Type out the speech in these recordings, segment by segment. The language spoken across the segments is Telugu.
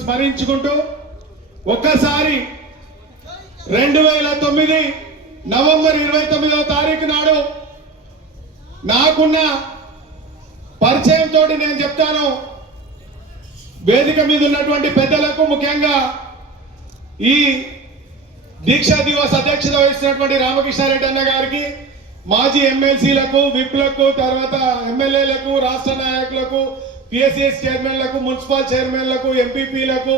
స్మరించుకుంటూ ఒక్కసారి రెండు వేల తొమ్మిది నవంబర్ ఇరవై తొమ్మిదవ తారీఖు నాడు నాకున్న పరిచయంతో నేను చెప్తాను. వేదిక మీద ఉన్నటువంటి పెద్దలకు ముఖ్యంగా ఈ దీక్షా దివస్ అధ్యక్షత వహిస్తున్నటువంటి రామకృష్ణారెడ్డి అన్న గారికి మాజీ ఎమ్మెల్సీలకు విప్లకు తర్వాత ఎమ్మెల్యేలకు రాష్ట్ర నాయకులకు పిఎస్సిఎస్ చైర్మన్లకు మున్సిపల్ చైర్మన్లకు ఎంపీపీలకు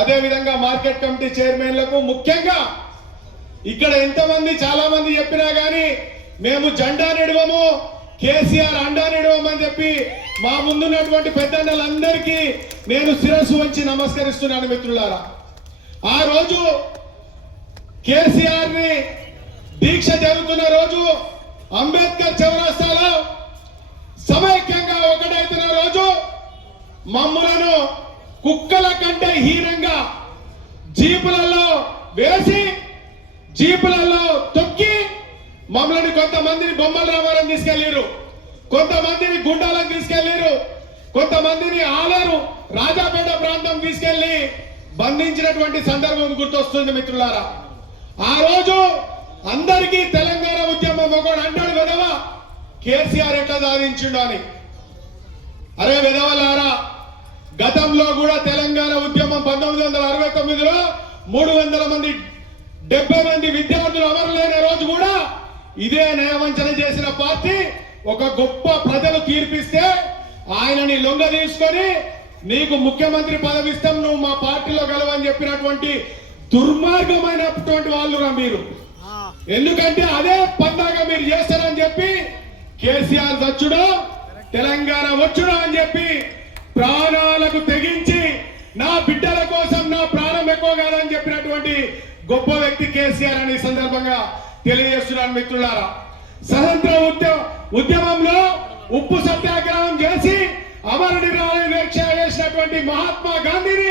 అదేవిధంగా మార్కెట్ కమిటీ చైర్మన్లకు ముఖ్యంగా ఇక్కడ ఎంతమంది చాలా మంది చెప్పినా కానీ మేము జెండా నిడవము కేసీఆర్ అండా నిడవమని చెప్పి మా ముందున్నటువంటి పెద్దన్నలందరికీ నేను శిరస్సు వంచి నమస్కరిస్తున్నాను మిత్రులారా. ఆ రోజు కేసీఆర్ని దీక్ష జరుగుతున్న రోజు అంబేద్కర్ చౌరస్తాలో సమైక్యంగా ఒకటైతున్న రోజు మమ్ములను కుక్కల కంటే హీనంగా జీపులలో వేసి జీపులలో తొక్కి మమ్మల్ని కొంతమందిని బొమ్మల రామారం తీసుకెళ్ళారు కొంతమందిని గుండాలకు తీసుకెళ్ళారు కొంతమందిని ఆలేరు రాజాపేట ప్రాంతం తీసుకెళ్ళి బంధించినటువంటి సందర్భం గుర్తొస్తుంది మిత్రులారా. ఆ రోజు అందరికీ తెలంగాణ ఉద్యమం ఒకడు అన్నాడు విధవ కేసీఆర్ ఎట్లా సాధించిండు అని. అరే విధవలారా గతంలో కూడా తెలంగాణ ఉద్యమం పంతొమ్మిది వందల అరవై తొమ్మిదిలో మూడు వందల మంది డెబ్బై మంది విద్యార్థులు అమరలేని రోజు కూడా ఇదే నయవంచన చేసిన పార్టీ ఒక గొప్ప ప్రజలు తీర్పిస్తే ఆయనని లొంగ తీసుకొని నీకు ముఖ్యమంత్రి పదవిస్తాం నువ్వు మా పార్టీలో గెలవని చెప్పినటువంటి దుర్మార్గమైనటువంటి వాళ్ళు రా మీరు. ఎందుకంటే అదే పందాగా మీరు చేస్తారని చెప్పి కేసీఆర్ వచ్చుడో తెలంగాణ వచ్చుడో అని చెప్పి ప్రాణాలకు తెగించి నా బిడ్డల కోసం నా ప్రాణం ఎక్కువ కాదని చెప్పినటువంటి గొప్ప వ్యక్తి కేసీఆర్ అని సందర్భంగా తెలియజేస్తున్నాను మిత్రులారా. స్వతంత్ర ఉద్యమ ఉద్యమంలో ఉప్పు సత్యాగ్రహం చేసి అమరుని రాని దీక్ష చేసినటువంటి మహాత్మా గాంధీని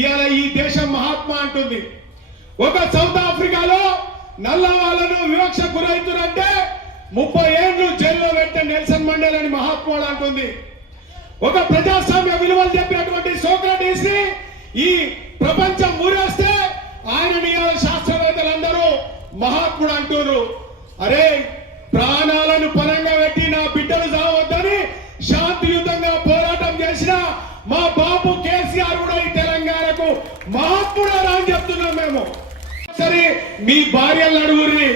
ఇవాళ ఈ దేశం మహాత్మా అంటుంది. ఒక సౌత్ ఆఫ్రికాలో నల్ల వాళ్ళను వివక్ష గురవుతున్నంటే ముప్పై ఏళ్ళు జైల్లో పెట్టే నెల్సన్ మండేల్ అని మహాత్ముడు అంటుంది. ఒక ప్రజాస్వామ్య విలువలు చెప్పినటువంటి సోక్రటీస్ని ఈ ప్రపంచం ఊరేస్తే ఆయన శాస్త్రవేత్తలందరూ మహాత్ముడు అంటున్నారు అరే ప్రాణాలను పరంగా పెట్టి నా బిడ్డలు చావద్దని శాంతియుతంగా పోరాటం చేసిన మా బాబు కేసీఆర్ కూడా మాకు కూడా మహాత్ముడు అని చెప్తున్నాం మేము. సరే మీ భార్యలను అడుగుర్రి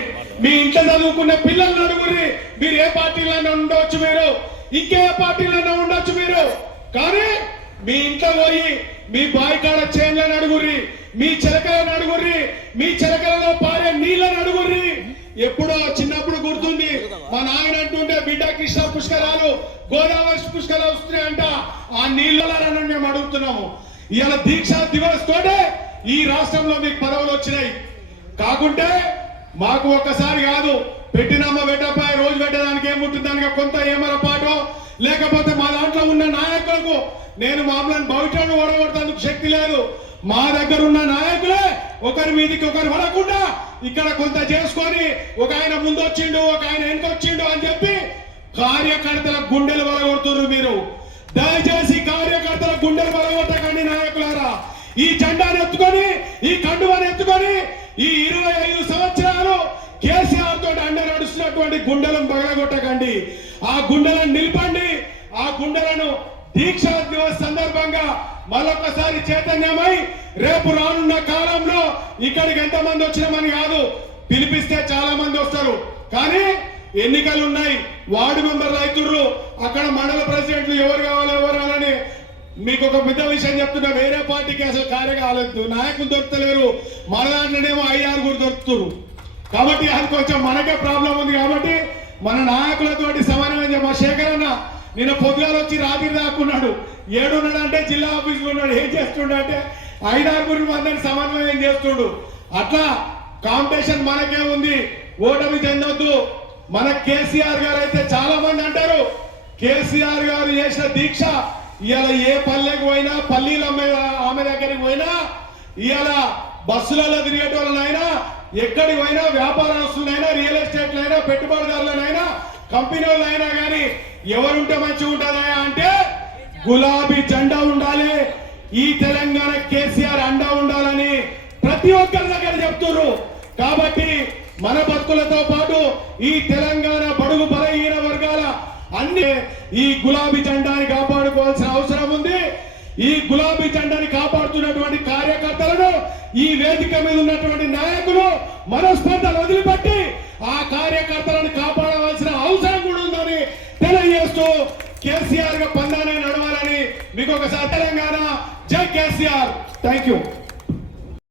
మీ ఇంట్లో చదువుకున్న పిల్లల్ని అడుగుర్రి మీరు ఏ పార్టీలైనా ఉండొచ్చు మీరు. ఇంకే పార్టీలైనా ఉండొచ్చు మీరు. కానీ మీ ఇంట్లో పోయి మీ బావి కాడ చేన్లను అడుగుర్రి మీ చిలకలను అడుగుర్రి మీ చిలకలలో పారే నీళ్ళని అడుగుర్రి ఎప్పుడో చిన్నప్పుడు గుర్తుంది మా నాయన అంటుంటే బిడ్డ కృష్ణ పుష్కరాలు గోదావరి పుష్కరాలు వస్తున్నాయంట ఆ నీళ్ళని మేము అడుగుతున్నాము. ఇవాళ దీక్షా దివస్ తోటే ఈ రాష్ట్రంలో మీకు పదవులు వచ్చినాయి. కాకుంటే మాకు ఒక్కసారి కాదు పెట్టినమ్మ పెట్టపై రోజు పెట్టడానికి ఏముంటుంది? దానికి కొంత ఏమరపాటో లేకపోతే మా దాంట్లో ఉన్న నాయకులకు నేను మామూలు బయటను ఓడగొట్టేందుకు శక్తి లేదు. మా దగ్గర ఉన్న నాయకులే ఒకరి మీదకి ఒకరు పడకుండా ఇక్కడ కొంత చేసుకొని ఒక ఆయన ముందు వచ్చిండు ఒక ఆయన వెనుకొచ్చిండు అని చెప్పి కార్యకర్తల గుండెలు బలగొడుతున్నారు మీరు. జెండాను ఎత్తుకొని ఈ కండువాను ఎత్తుకొని ఈ ఇరవై ఐదు సంవత్సరాలు కేసీఆర్ తోటి అండ నడుస్తున్నటువంటి గుండెలను పగలగొట్టకండి ఆ గుండెలను నిలపండి. ఆ గుండెలను దీక్షా దివస్ సందర్భంగా మరొకసారి చైతన్యమై రేపు రానున్న కాలంలో ఇక్కడికి ఎంతమంది వచ్చినామని కాదు పిలిపిస్తే చాలా మంది వస్తారు. కానీ ఎన్నికలు ఉన్నాయి. వార్డు మెంబర్లు అవుతుర్రు. అక్కడ మండల ప్రెసిడెంట్లు ఎవరు కావాలి ఎవరు కావాలని మీకు ఒక పెద్ద విషయం చెప్తున్నా వేరే పార్టీకి అసలు కార్య కాలేదు నాయకులు దొరకలేరు మన దాంట్లోనేమో ఐదారుగురు దొరుకుతున్నారు కాబట్టి అది కొంచెం మనకే ప్రాబ్లం ఉంది కాబట్టి మన నాయకులతోటి సమానమైన చేయ- మా శేఖర్ అన్న నిన్న పొద్దుగాల వచ్చి రాత్రి దాక్కున్నాడు. ఏడున్నాడు అంటే జిల్లా ఆఫీసులో ఉన్నాడు. ఏం చేస్తుండ అంటే ఐదారుగురు అందరిని సమన్వయం చేస్తుండు? అట్లా కాంపిటీషన్ మనకే ఉంది. ఓటమి చెందొద్దు. మన కేసీఆర్ గారు అయితే చాలా మంది అంటారు. కేసీఆర్ గారు చేసిన దీక్ష ఇవాళ ఏ పల్లెకి పోయినా పల్లీల అమ్మే ఆమె దగ్గరికి పోయినా ఇవాళ బస్సులలో తిరిగేటోళ్ళనైనా ఎక్కడికి పోయినా వ్యాపారస్తులైనా రియల్ ఎస్టేట్లైనా పెట్టుబడిదారులనైనా కంపెనీ వాళ్ళైనా కానీ ఎవరుంటే మంచిగా ఉంటుందా అంటే గులాబీ జెండా ఉండాలి. ఈ తెలంగాణ కేసీఆర్ అండా ఉండాలని ప్రతి ఒక్కరి దగ్గర చెప్తున్నారు కాబట్టి మన బతుకులతో పాటు ఈ తెలంగాణ బడుగు బలహీన అన్ని ఈ గులాబీ జెండాని కాపాడుకోవాల్సిన అవసరం ఉంది. ఈ గులాబీ జెండాని కాపాడుతున్నటువంటి కార్యకర్తలను ఈ వేదిక మీద ఉన్నటువంటి నాయకులు మనస్పర్ధలు వదిలిపెట్టి ఆ కార్యకర్తలను కాపాడవలసిన అవసరం కూడా ఉందని తెలియజేస్తూ కేసీఆర్గా పందానే నడవాలని మీకు ఒకసారి తెలంగాణ. జై కేసీఆర్. Thank you